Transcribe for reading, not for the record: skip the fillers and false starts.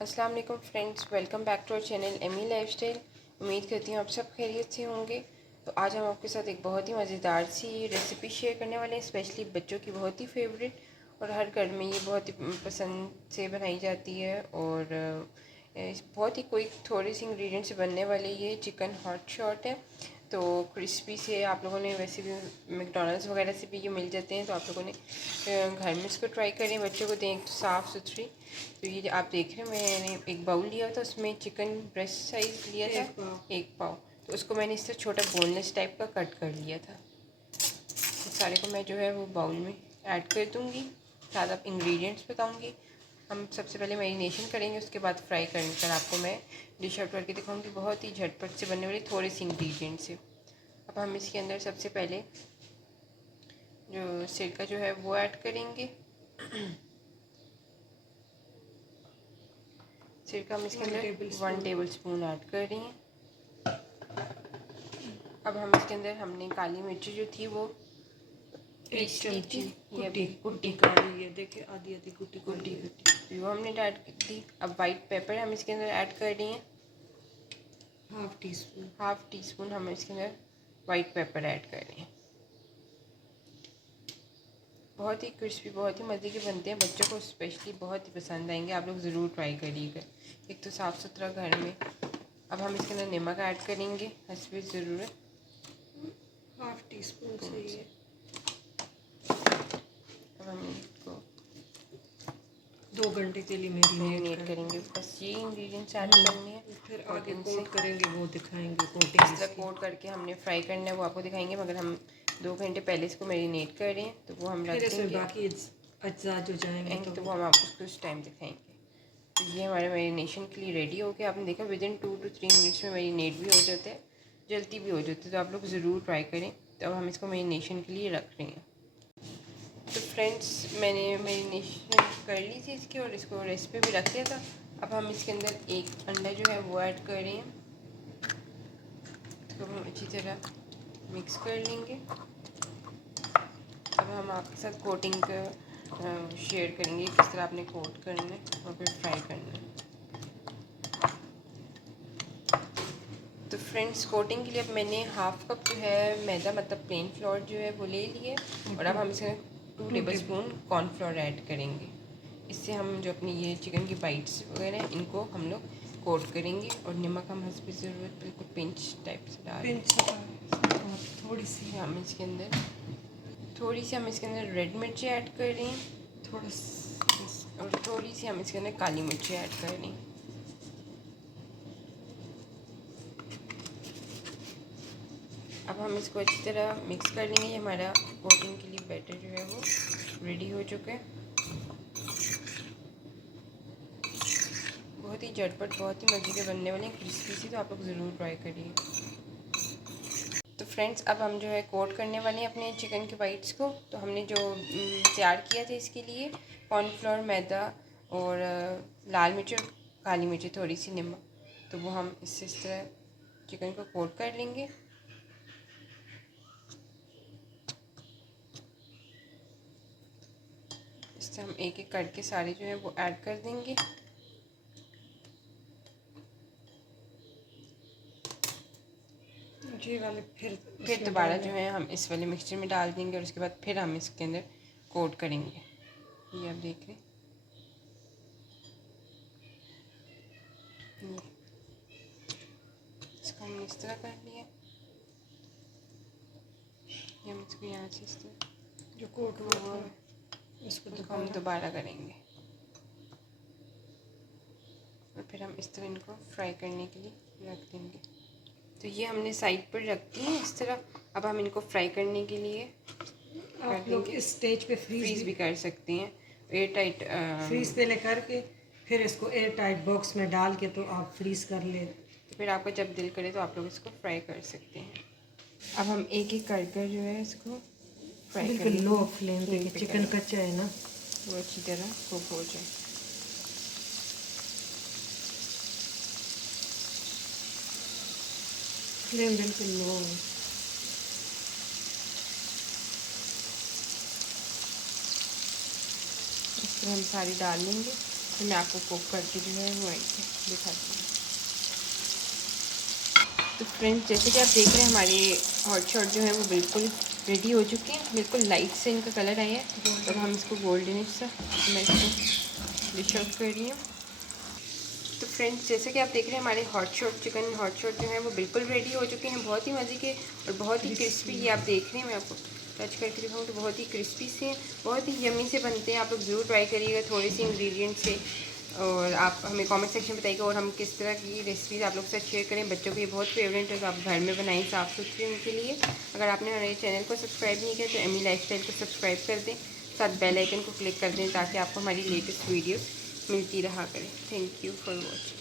अस्सलाम वालेकुम friends, welcome back to our channel Amy lifestyle. उम्मीद करती हूँ आप सब खैरियत से होंगे। तो आज हम आपके साथ एक बहुत ही मज़ेदार सी रेसिपी शेयर करने वाले हैं, स्पेशली बच्चों की बहुत ही फेवरेट और हर घर में ये बहुत ही पसंद से बनाई जाती है। और बहुत ही कोई थोड़े से इंग्रेडिएंट से बनने वाली ये चिकन हॉट शॉट है। तो क्रिस्पी से आप लोगों ने वैसे भी मैकडॉनल्ड्स वगैरह से भी ये मिल जाते हैं, तो आप लोगों ने घर में इसको ट्राई करें, बच्चों को दें। तो साफ़ सुथरी, तो ये आप देख रहे हैं मैंने एक बाउल लिया था, उसमें चिकन ब्रेस्ट साइज़ लिया था एक पाव। तो उसको मैंने इससे छोटा बोनलेस टाइप का कट कर लिया था। तो सारे को मैं जो है वो बाउल में ऐड कर दूँगी, साथ आप इंग्रेडिएंट्स बताऊँगी। हम सबसे पहले मैरिनेशन करेंगे, उसके बाद फ्राई कर आपको मैं डिश आउट करके दिखाऊंगी, बहुत ही झटपट से बनने वाली थोड़े से इंग्रेडिएंट से। अब हम इसके अंदर सबसे पहले जो सिरका जो है वो ऐड करेंगे। सिरका हम इसके अंदर 1 टेबल स्पून ऐड कर रही हैं। अब हम इसके अंदर हमने काली मिर्ची जो थी वो पीस ली थी, ये कुट्टी काली, ये देखिए आधी आधी कुट्टी कुट्टी वो हमने ऐड की थी। अब वाइट पेपर हम इसके अंदर ऐड कर रही हैं, हाफ टी स्पून हम इसके अंदर वाइट पेपर ऐड कर रहे हैं। बहुत ही क्रिस्पी, बहुत ही मज़े के बनते हैं, बच्चों को स्पेशली बहुत ही पसंद आएंगे, आप लोग ज़रूर ट्राई करिएगा। एक तो साफ़ सुथरा घर में। अब हम इसके अंदर नमक ऐड करेंगे हस्बे ज़रूरत, हाफ टी स्पून सही है। अब हम इसको 2 घंटे के लिए मैरिनेट करेंगे। बस ये इंग्रेडिएंट्स ऐड करने हैं, फिर आगे कोट करेंगे, वो दिखाएंगे किस तरह कोट करके हमने फ्राई करना है वो आपको दिखाएंगे। मगर हम 2 घंटे पहले इसको मैरिनेट कर रहे हैं, तो वो हम रख देंगे, बाकी अज्जा जो जाएंगे तो वो हम आपको कुछ टाइम दिखाएंगे। तो ये हमारे मैरिनेशन के लिए रेडी हो गया। आपने देखा विदिन 2 to 3 मिनट्स में मैरिनेट भी हो जाता है, जल्दी भी हो जाता है, तो आप लोग ज़रूर ट्राई करें। तो अब हम इसको मैरिनेशन के लिए रख रहे हैं। तो फ्रेंड्स, मैंने मैरिनेशन कर ली थी इसकी और इसको रेस्ट पे भी रख दिया था। अब हम इसके अंदर एक अंडा जो है वो ऐड कर रहे हैं, इसको हम अच्छी तरह मिक्स कर लेंगे। अब हम आपके साथ कोटिंग का शेयर करेंगे, किस तरह आपने कोट करना है और फिर फ्राई करना है। तो फ्रेंड्स, कोटिंग के लिए अब मैंने हाफ कप जो है मैदा, मतलब प्लेन फ्लोर जो है वो ले लिए। और अब हम इसमें 2 टेबल स्पून कॉर्नफ्लोर ऐड करेंगे। इससे हम जो अपनी ये चिकन की बाइट्स वगैरह हैं इनको हम लोग कोट करेंगे। और नमक हम हस्बे ज़रूरत बिल्कुल पिंच टाइप से डालें। थोड़ी सी हम इसके अंदर रेड मिर्ची ऐड कर रही हैं, और थोड़ी सी हम इसके अंदर काली मिर्ची ऐड कर रही हैं। अब हम इसको अच्छी तरह मिक्स कर लेंगे। हमारा कोटिंग के लिए बैटर जो है वो रेडी हो चुका है। बहुत ही झटपट, बहुत ही मज़े के बनने वाले हैं, क्रिस्पी सी। तो आप लोग ज़रूर ट्राई करिए। तो फ्रेंड्स, अब हम जो है कोट करने वाले हैं अपने चिकन के बाइट्स को। तो हमने जो तैयार किया था इसके लिए कॉर्नफ्लोर, मैदा और लाल मिर्च और काली मिर्च, थोड़ी सी नमक, तो वो हम इससे इस तरह चिकन को कोट कर लेंगे। इससे हम एक एक करके सारे जो है वो ऐड कर देंगे। जी वाले फिर दोबारा जो है हम इस वाले मिक्सचर में डाल देंगे और उसके बाद फिर हम इसके अंदर कोट करेंगे। ये आप देख रहे हैं, इसको हमने इस तरह कर लिया। ये हम इसको यहाँ से इस तरह जो कोट हुआ है इसको हम दोबारा करेंगे और फिर हम इस तरह इनको फ्राई करने के लिए रख देंगे। तो ये हमने साइड पर रख दी है इस तरह। अब हम इनको फ्राई करने के लिए आप लोग इस स्टेज पे फ्रीज़ भी कर सकते हैं, एयर टाइट फ्रीज पे लेकर के फिर इसको एयर टाइट बॉक्स में डाल के तो आप फ्रीज कर ले। तो फिर आपका जब दिल करे तो आप लोग इसको फ्राई कर सकते हैं। अब हम एक एक कर जो है इसको फ्राई बिल्कुल लो फ्लेम पे, चिकन कच्चा है ना, वो अच्छी तरह कुक हो जाए। फ्लेम बिल्कुल लो। इस तरह हम सारी डाल लेंगे। तो मैं आपको कुक करके जो है वो ऐसे दिखाती हूँ। तो फ्रेंड्स, जैसे कि आप देख रहे हैं हमारे हॉट शॉट जो है वो बिल्कुल रेडी हो चुके हैं, बिल्कुल लाइट से इनका कलर आया है। अब हम इसको गोल्डनिश सा मैं इसको डिश आउट कर रही हूँ। तो फ्रेंड्स, जैसे कि आप देख रहे हैं हमारे hot shot chicken hot shot जो है वो बिल्कुल रेडी हो चुके हैं, बहुत ही मज़े के और बहुत ही क्रिस्पी। ये आप देख रहे हैं, मैं आपको टच करके दिखाऊँ तो बहुत ही क्रिस्पी से हैं, बहुत ही यम्मी से बनते हैं। आप लोग ज़रूर ट्राई करिएगा थोड़े से इंग्रेडिएंट से, और आप हमें कमेंट सेक्शन में बताइएगा और हम किस तरह की रेसिपीज़ आप लोग के साथ शेयर करें। बच्चों को ये बहुत फेवरेट है, तो आप घर में बनाएं साफ़ सुथरे उनके लिए। अगर आपने हमारे चैनल को सब्सक्राइब नहीं किया तो एमी लाइफस्टाइल को सब्सक्राइब कर दें, साथ बेल आइकन को क्लिक कर दें ताकि आपको हमारी लेटेस्ट वीडियो मिलती रहा करें। Thank you for watching.